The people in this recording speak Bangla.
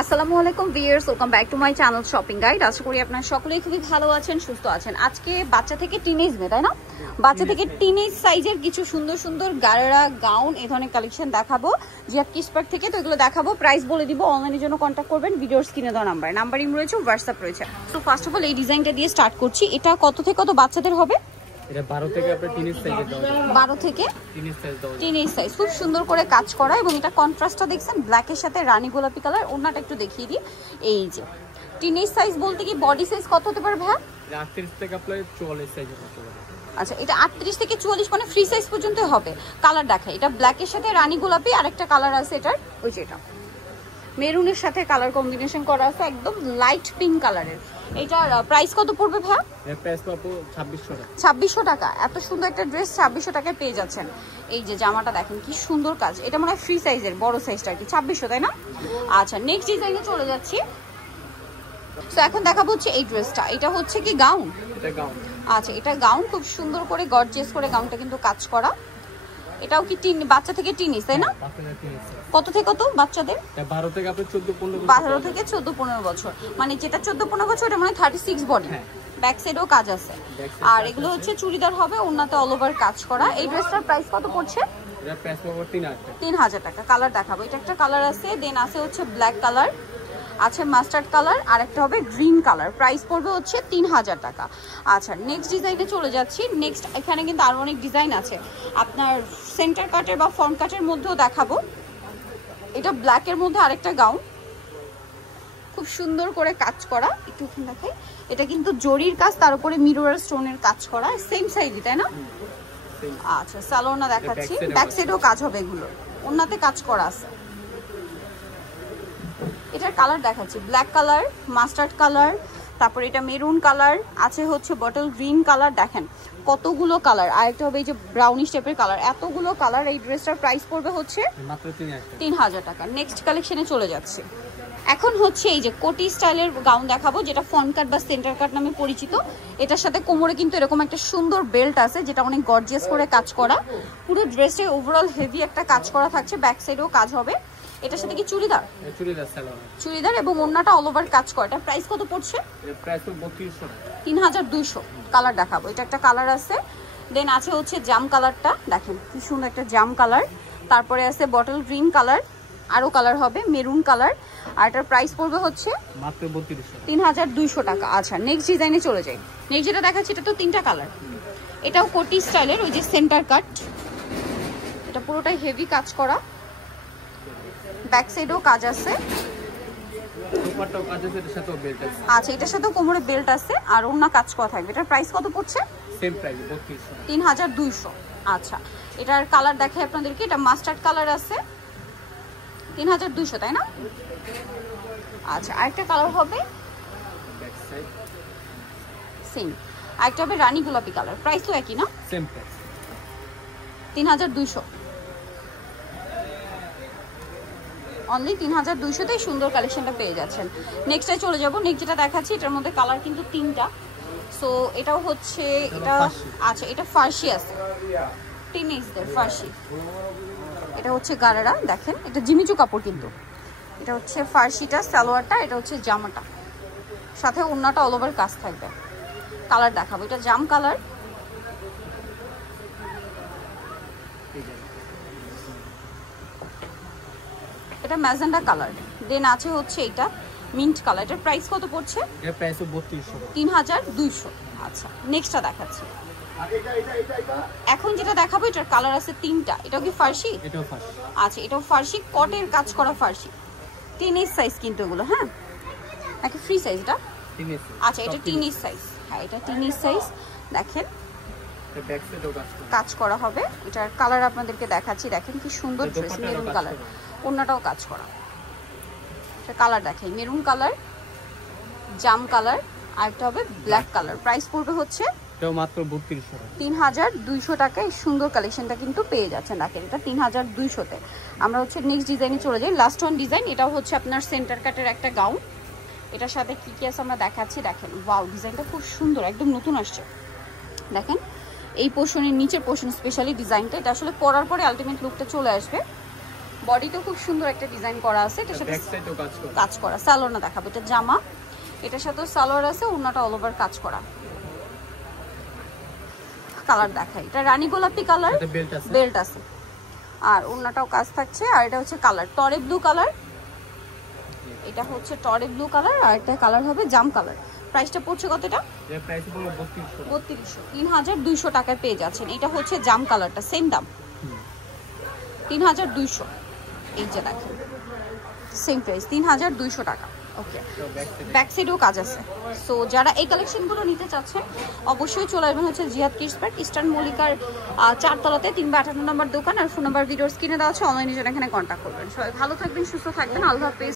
আসসালামু আলাইকুম viewers, welcome back to my channel shopping guide. আশা করি আপনারা সকলেই খুবই ভালো আছেন, সুস্থ আছেন। আজকে বাচ্চা থেকে টিনেজ মেয়ে, তাই না? বাচ্চা থেকে টিনেজ সাইজের কিছু সুন্দর সুন্দর গারারা গাউন এই ধরনের কালেকশন দেখাবো জিয়া কিসপার্ক থেকে। তো এগুলো দেখাবো, প্রাইস বলে দিব। অনলাইনের জন্য কন্ট্যাক্ট করবেন, ভিডিওর স্ক্রিনে দেওয়া নাম্বার ইম রয়েছে, হোয়াটসঅ্যাপ রয়েছে। তো ফার্স্ট অফ অল এই ডিজাইনটা দিয়ে স্টার্ট করছি। এটা কত থেকে কত বাচ্চাদের হবে? এটা 12 থেকে আপনি টিনেজ সাইজের দাও। 12 থেকে টিনেজ সাইজ, খুব সুন্দর করে কাজ করা। এবং এটা কন্ট্রাস্টটা দেখছেন ব্ল্যাকের সাথে রানী গোলাপি কালার। ওন্নাটা একটু দেখিয়ে দিই। এই যে টিনেজ সাইজ বলতে কি বডি সাইজ কত হতে পারে ভাই? 38 থেকে আপনি 44 সাইজের হতে পারে। আচ্ছা, এটা 38 থেকে 44 মানে ফ্রি সাইজ পর্যন্ত হবে। কালার দেখাই, এটা ব্ল্যাকের সাথে রানী গোলাপি, আর একটা কালার আছে এটার ওই যে এটা মেরুনের সাথে কালার কম্বিনেশন করা আছে, একদম লাইট পিঙ্ক কালারের। এটার প্রাইস কত পড়বে ভাই? এর প্রাইস পাবো 2600 টাকা। 2600 টাকা। এত সুন্দর একটা ড্রেস 2600 টাকায় পেয়ে যাচ্ছেন। এই যে জামাটা দেখেন কি সুন্দর কাজ। এটা মনে হয় ফ্রি সাইজের, বড় সাইজটা আর কি। 2600, তাই না? আচ্ছা, নেক্সট ডিজাইনে চলে যাচ্ছি। সো এখন দেখাবো হচ্ছে এই ড্রেসটা। এটা হচ্ছে কি গাউন? এটা গাউন। আচ্ছা, এটা গাউন, খুব সুন্দর করে গর্জিয়াস করে গাউনটা কিন্তু কাজ করা। এটাও কি বাচ্চা থেকে টিনিস, তাই না? কত থেকে কত বাচ্চাদের? 12 থেকে আপনি 14-15 বছর। 12 থেকে 14-15 বছর, মানে যেটা 14-15 বছর এটা মানে 36 বডি। ব্যাক সাইডেও কাজ আছে। আর এগুলো হচ্ছে চুড়িদার হবে, ওন্নাতে অল ওভার কাজ করা। এই ড্রেসটার প্রাইস কত পড়ছে? এর প্রাইস পাবো 3000 টাকা। কালার দেখাবো। এটা একটা কালার আছে, দেন আছে হচ্ছে ব্ল্যাক কালার, আছে মাস্টার্ড কালার, আর একটা হবে গ্রিন কালার। প্রাইস পড়বে হচ্ছে 3000 টাকা। আচ্ছা, নেক্সট ডিজাইনে চলে যাচ্ছি। নেক্সট এখানে কিন্তু আরো অনেক ডিজাইন আছে, আপনার সেন্টার কাটের বা ফ্রন্ট কাটের মধ্যেও দেখাবো। এটা ব্ল্যাকের মধ্যে আরেকটা গাউন, খুব সুন্দর করে কাজ করা। একটু দেখাই, এটা কিন্তু জরির কাজ, তার উপরে মিরর স্টোনের কাজ করা, সেম সাইজই, তাই না? আচ্ছা, সালোনা দেখাচ্ছি, ব্যাক সাইডেও কাজ হবে এগুলো, ওন্নাতে কাজ করা আছে। এটার কালার দেখাচ্ছি, ব্ল্যাক কালার, মাস্টার্ড কালার, তারপর এটা মেরুন কালার, আছে হচ্ছে বটল গ্রিন কালার। দেখেন কতগুলো কালার। আর একটা হবে এই যে ব্রাউনিশ টাইপের কালার। এতগুলো কালার। এই ড্রেসটার প্রাইস পড়বে হচ্ছে মাত্র 3000 টাকা। নেক্সট কালেকশনে চলে যাচ্ছে। এখন হচ্ছে এই যে কোটি স্টাইলের গাউন দেখাবো, যেটা ফ্রন্ট কাট বা সেন্টার কাট নামে পরিচিত। এটার সাথে কোমরে কিন্তু এরকম একটা সুন্দর বেল্ট আছে, যেটা অনেক গর্জিয়াস করে কাজ করা। পুরো ড্রেসে ওভারঅল হেভি একটা কাজ করা থাকছে, ব্যাক সাইডেও কাজ হবে। এটার সাথে কি চুড়িদার? চুড়িদার এবং ওন্নাটা অল ওভার কাজ করা। এটা প্রাইস কত পড়ছে? এর প্রাইস 3200 টাকা। 3200। কালার দেখাবো, এটা একটা কালার আছে, দেন আছে হচ্ছে জাম কালারটা। দেখেন কি সুন্দর একটা জাম কালার। তারপরে আছে বটল গ্রিন কালার, আরো কালার হবে মেরুন কালার। আর এটার প্রাইস পড়বে হচ্ছে মাত্র 3200 টাকা। আচ্ছা, নেক্সট ডিজাইনে চলে যাই। নেক্সট যেটা দেখাচ্ছি এটা তো তিনটা কালার। এটাও কোটি স্টাইলের, ওই যে সেন্টার কাট। এটা পুরোটাই হেভি কাজ করা, ব্যাক সাইডেও কাজ আছে। দুপাট্টাও কাজ আছে, এর সাথেও বেল্ট আছে। আচ্ছা, এটার সাথেও কোমরে বেল্ট আছে আর ওন্না কাজ করা থাকবে। এটার প্রাইস কত পড়ছে? Same price 3200। 3200। আচ্ছা, এটার কালার দেখাই আপনাদেরকে। এটা মাস্টার্ড কালার আছে, 3200, তাই না? আচ্ছা, আরেকটা কালার হবে ব্যাক সাইড সেম, আরেকটা হবে রানী গোলাপি কালার। প্রাইস তো একই না? Same price 3200। অনলি 3200তেই সুন্দর কালেকশনটা পেয়ে যাচ্ছেন। নেক্সটে চলে যাব। নেক্সট যেটা দেখাচ্ছি এটার মধ্যে কালার কিন্তু তিনটা। সো এটাও হচ্ছে এটা। আচ্ছা, এটা ফার্সি আছে, টিনেজদের ফার্সি। এটা হচ্ছে গারারা। দেখেন এটা জিমিচু কাপড় কিন্তু। এটা হচ্ছে ফার্সিটা, সালোয়ারটা, এটা হচ্ছে জামাটা, সাথে ওন্নাটা অল ওভার কাজ থাকবে। কালার দেখাবো। এটা জাম কালার, এটা ম্যাজেন্ডা কালার, দেন আছে হচ্ছে এটা মিন্ট কালার। এটার প্রাইস কত পড়ছে? এর প্রাইস 3200। 3200। আচ্ছা, নেক্সটটা দেখাচ্ছি। এখন যেটা দেখাবো এটার কালার আছে তিনটা। এটাও কি ফার্সি? এটাও ফার্সি। আচ্ছা, এটাও ফার্সি, কটের কাজ করা ফার্সি। টিনেজ সাইজ কিন্তু এগুলো, হ্যাঁ নাকি ফ্রি সাইজটা? টিনেজ। আচ্ছা, এটা টিনেজ সাইজ। হ্যাঁ, এটা টিনেজ সাইজ। দেখেন এটা ব্যাক সাইডেও কাজ করা হবে। এটার কালার আপনাদেরকে দেখাচ্ছি। দেখেন কি সুন্দর ড্রেস, মেরুন কালার, ওন্নাটাও কাজ করা। এটা কালার দেখাই, মেরুন কালার, জাম কালার, আর একটা হবে ব্ল্যাক কালার। প্রাইস পড়বে হচ্ছে এটাও মাত্র 3200 টাকা। 3200 টাকায় সুন্দর কালেকশনটা কিন্তু পেয়ে যাচ্ছেন। দেখেন এটা 3200তে। আমরা হচ্ছে নেক্সট ডিজাইনে চলে যাই। লাস্ট ওয়ান ডিজাইন, এটাও হচ্ছে আপনার সেন্টার কাটের একটা গাউন। এটার সাথে কি কি আছে আমরা দেখাচ্ছি। দেখেন ওয়াও, ডিজাইনটা খুব সুন্দর, একদম নতুন আসছে। দেখেন এই পোর্শনের নিচের পোর্শন স্পেশালি ডিজাইনটা, এটা আসলে পরার পরে আলটিমেট লুকটা চলে আসবে। বডিতে খুব সুন্দর একটা ডিজাইন করা আছে, এটার সাথে ব্যাক সাইডেও কাজ করা। সালোয়ারটা দেখাবো, এটা জামা, এটার সাথে সালোয়ার আছে, ওড়নাটা অল ওভার কাজ করা। কালার দেখাই, এটা রানী গোলাপি কালার, বেল্ট আছে আর ওড়নাটাও কাজ থাকছে। আর এটা হচ্ছে কালার টরে ব্লু কালার, এটা হচ্ছে টরে ব্লু কালার, আর একটা কালার হবে জাম কালার। প্রাইসটা পড়ছে কতটা? এর প্রাইস হলো 3200। 3200 টাকায় পেয়ে যাচ্ছেন। এটা হচ্ছে জাম কালারটা, সেম দাম 3200। এই যে দেখেন সেম প্রাইস 3200 টাকা। ওকে, ব্যাক সাইডেও কাজ আছে। সো যারা এই কালেকশনগুলো নিতে চাচ্ছেন অবশ্যই চলে আসবেন হচ্ছে জিহাদ কিডস পার্ক, ইস্টার্ন মল্লিকার 4 তলাতে 358 নম্বর দোকান। আর ফোন নাম্বার ভিডিওর স্ক্রিনে দেওয়া আছে, অনলাইনে জন্য এখানে কন্ট্যাক্ট করবেন। সবাই ভালো থাকবেন, সুস্থ থাকবেন, আল্লাহ হাফেজ।